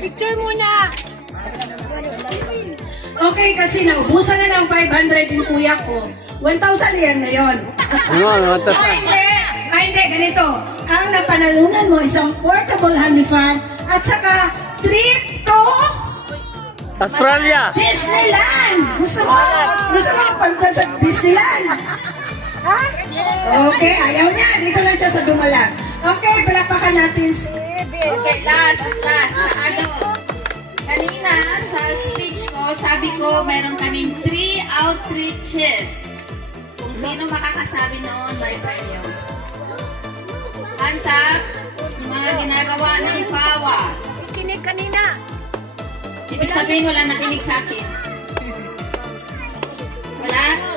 Picture muna. Okay, kasi naubusan na ng 500 yung kuya ko. 1,000 yan ngayon. Hindi, ganito. Ang napanalunan mo isang portable handy fan at saka trip to Australia! Disneyland! Gusto mo punta sa Disneyland? Ha? Okay, ayaw niya. Dito lang siya sa Dumalag. Okay, palakpakan natin si Okay, last. Kanina sa speech ko, sabi ko meron kaming 3 outreaches. Kung sino makakasabi noon, may premyo. Hands up, yung mga ginagawa ng FAWA. Kinig kanina. Ibig sabihin wala nakinig sa akin. Wala?